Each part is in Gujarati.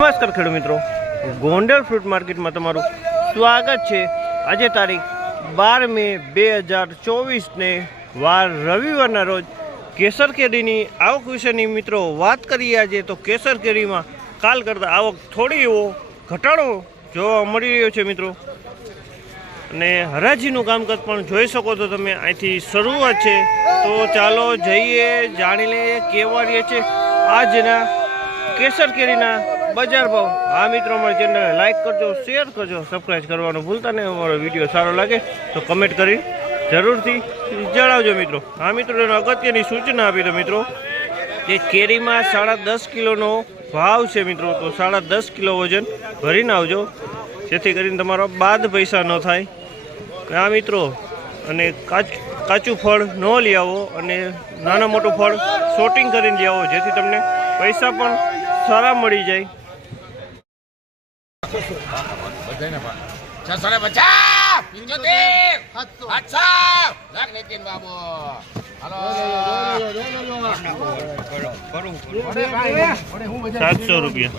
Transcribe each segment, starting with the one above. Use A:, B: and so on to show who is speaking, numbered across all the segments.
A: નમસ્કાર ખેડૂત મિત્રો. ગોંડલ ફ્રૂટ માર્કેટમાં તમારું સ્વાગત છે. આજે તારીખ બાર મે બે હજાર ચોવીસને વાર રવિવારના રોજ કેસર કેરીની આવક વિશેની મિત્રો વાત કરીએ આજે તો કેસર કેરીમાં કાલ કરતાં આવક થોડી એવો ઘટાડો જોવા મળી રહ્યો છે મિત્રો. અને હરાજીનું કામકાજ પણ જોઈ શકો છો તમે. અહીંથી શરૂઆત છે. તો ચાલો જઈએ, જાણી લઈએ કેવા રહીએ છે. આજના કેસર કેરીના બજાર ભાવ. આ મિત્રો, અમારી ચેનલને લાઇક કરજો શેર કરજો સબસ્ક્રાઈબ કરવાનું ભૂલતા નહીં. અમારો વીડિયો સારો લાગે તો કમેન્ટ કરી જરૂરથી જણાવજો મિત્રો. આ મિત્રો અગત્યની સૂચના આપી દો મિત્રો. કે કેરીમાં સાડા દસ કિલોનો ભાવ છે મિત્રો, તો સાડા દસ કિલો વજન ભરીને આવજો. જેથી કરીને તમારો બાદ પૈસા ન થાય. આ મિત્રો, અને કાચ, કાચું ફળ ન લઈ આવો અને નાના મોટું ફળ શોટિંગ કરીને લઈ આવો, જેથી તમને પૈસા પણ સારા મળી જાય.
B: છસો ને પચાસ! પિંચોતેર! સાતસો. લાખ નીતિન બાબુ.
A: સાતસો રૂપિયા.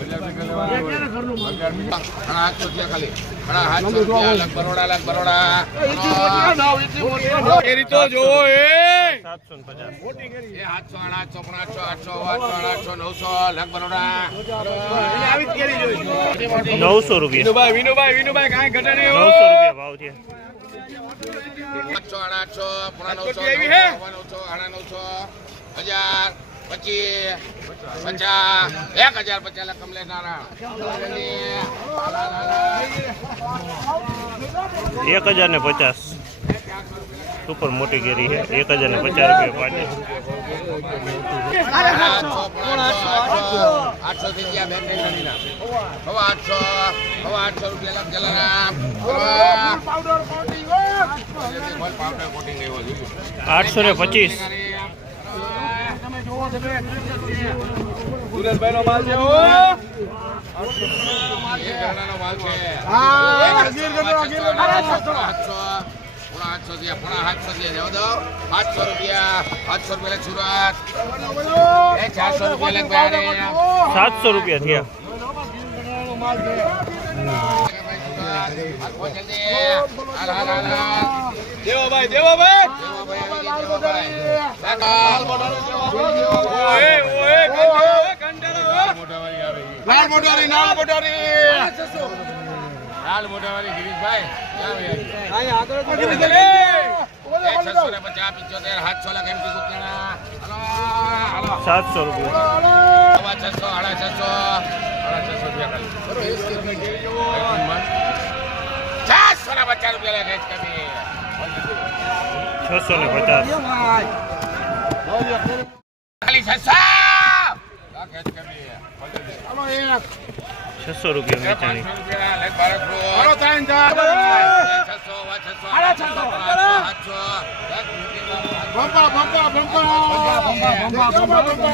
B: બરોડા લાખ બરોડા. ઘણા હાથસો રૂપિયા
A: સાતસો ને પચાસ.
B: આઠસો આઠસો આઠસો આઠસો આઠસો આઠસો નવસો લાખ બરોડા
A: નવસો રૂપિયા.
C: વિનુભાઈ વિનુભાઈ કાંઈ ઘટે નહીં
A: નવસો રૂપિયા ભાવ છે.
B: આઠસો આઠસો નવસો નવસો આણા નવસો હજાર પછી પચાસ એક હજાર પચાસ લાખ કમલે
A: એક હજાર ને પચાસ. સુપર મોટી કેરી છે. એક હજાર ને પચાસ રૂપિયા
B: જોઈએ
A: આઠસો ને પચીસ.
C: સુરેશભાઈ નો માલ છે
B: આઠસો આઠસો પોણા આઠસો થયા પોણા આઠસો થયા જવા દો. આઠસો રૂપિયા સાતસો રૂપિયા લે સુરત. એ ચારસો રૂપિયા લે ભાઈ
A: સાતસો રૂપિયા થયા.
B: મોટારી મોટારી લાલ મોટાવાળી ગિરીશભાઈ છસો સાતસો
A: રૂપિયા.
B: છસો સાડા છસો સાડા છસો રૂપિયા ચારસો ને પચાસ રૂપિયા
A: છસો ને પચાસ.
B: ખાલી છસો.
A: છસો રૂપિયા વેચાણી.
B: પાંચસો રૂપિયા. સાતસો ને ફ્રૂટ.
C: હાલો ત્રણ ચાર
B: છસો વા છસો સાડા છસો સાતસો લાખ
C: ભંપા ભંપા ભંપા ભંપા ભંપા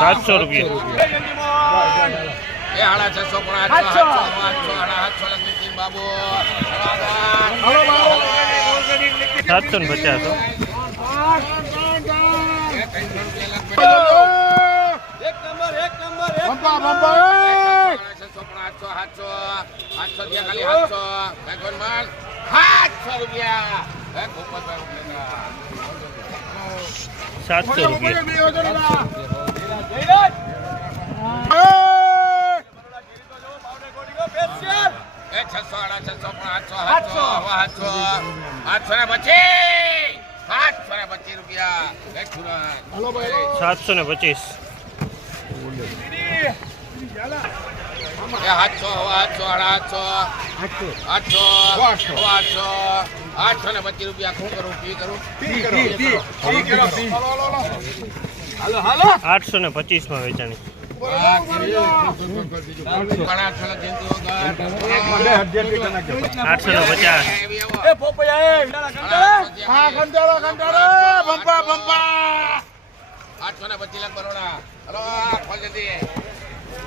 A: સાતસો રૂપિયા
B: એ સાડા છસો પણ આઠસો આઠસો આઠસો સાડા આઠસો લાખ નીતિન બાબુ
A: સાતસો ને પચાસ હો.
C: એક નંબર એક નંબર ભંપા ભંપા
B: છસો પણ આઠસો આઠસો આઠસો થયા ખાલી આઠસો ભગવાન માલ સાતસો રૂપિયા.
A: સાતસો રૂપિયા
B: સાતસો ને પચીસ
A: સાતસો પચીસ
B: આઠસો આઠસો આઠસો આઠસો આઠસો આઠસો ને પચીસ રૂપિયા શું કરું ફી કરું?
C: હાલો હાલો
A: આઠસો ને વેચાણી
B: છોલા જંતુ વગર.
A: આઠસો ને પચાસ.
B: આઠસો ને પચીસ લાખ બરોડા. હલો ફોન જલ્દી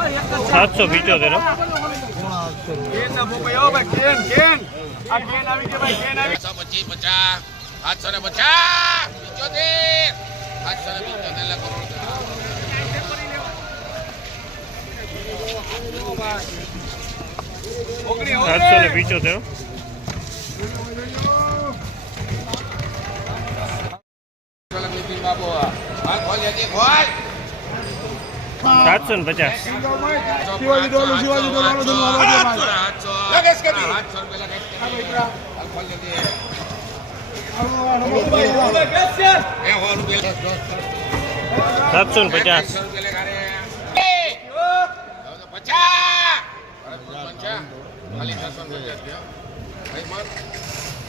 A: સાતસો પિચોતેર
B: આઠસો ને પચાસ પિચોતેર આઠસો ને પિચોતેર
A: સાતસો ને પિચોતેર
B: બાબુ ખોલ ખોલ.
A: સાતસો ને પચાસ સાતસો ને પચાસ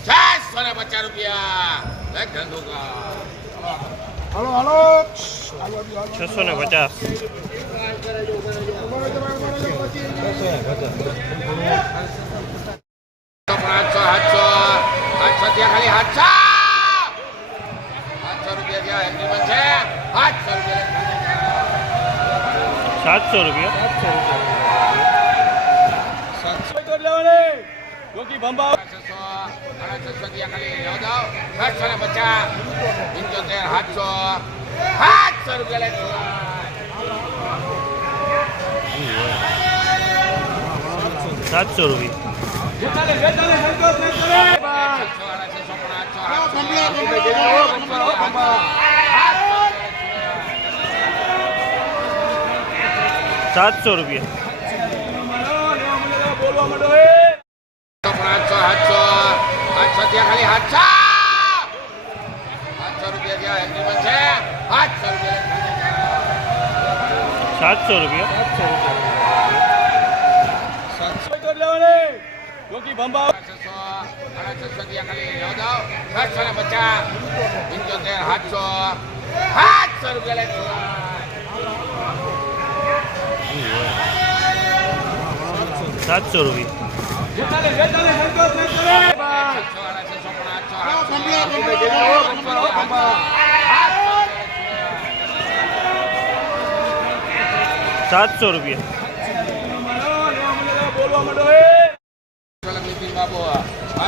B: છસો ને પચાસ રૂપિયા લખ ધંધુકા
C: હાલો હાલો
A: છસો ને પચાસ
B: આઠસો આઠસો આઠસો ત્યાં ખાલી આઠસો આઠસો રૂપિયા ત્યાં એગ્રીમેન્ટ છે આઠસો રૂપિયા
A: સાતસો રૂપિયા
B: છસો સાડા છસો ત્યાં ખાલી લેવા દો. છસો ને પચાસ. પંચોતેર આઠસો આઠસો રૂપિયા લઈ
A: સાતસો રૂપિયા. સાતસો રૂપિયા
B: આઠસો આઠસો આઠસો ત્યાં ખાલી આઠસો આઠસો રૂપિયા ત્યાં એગ્રીમેન્ટ છે આઠસો રૂપિયા
A: સાતસો રૂપિયા
B: છસો સાડા છસો ત્યાં ખાલી લેવા દો છસો ને પચાસ. પંચોતેર આઠસો આઠસો રૂપિયા લઈ
A: સાતસો રૂપિયા. સાતસો રૂપિયા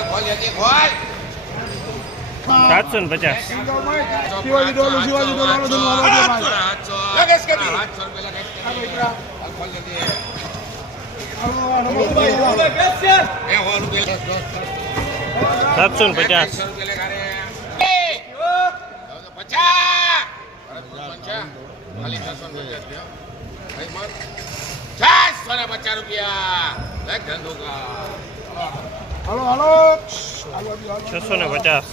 B: ખોલ યજી
A: સાતસો ને પચાસ
B: રૂપિયા
A: સાતસો ને પચાસ.
B: પચાસ છસો ને પચાસ. પચાસ રૂપિયા
C: હાલો હાલો
A: છસો ને પચાસ.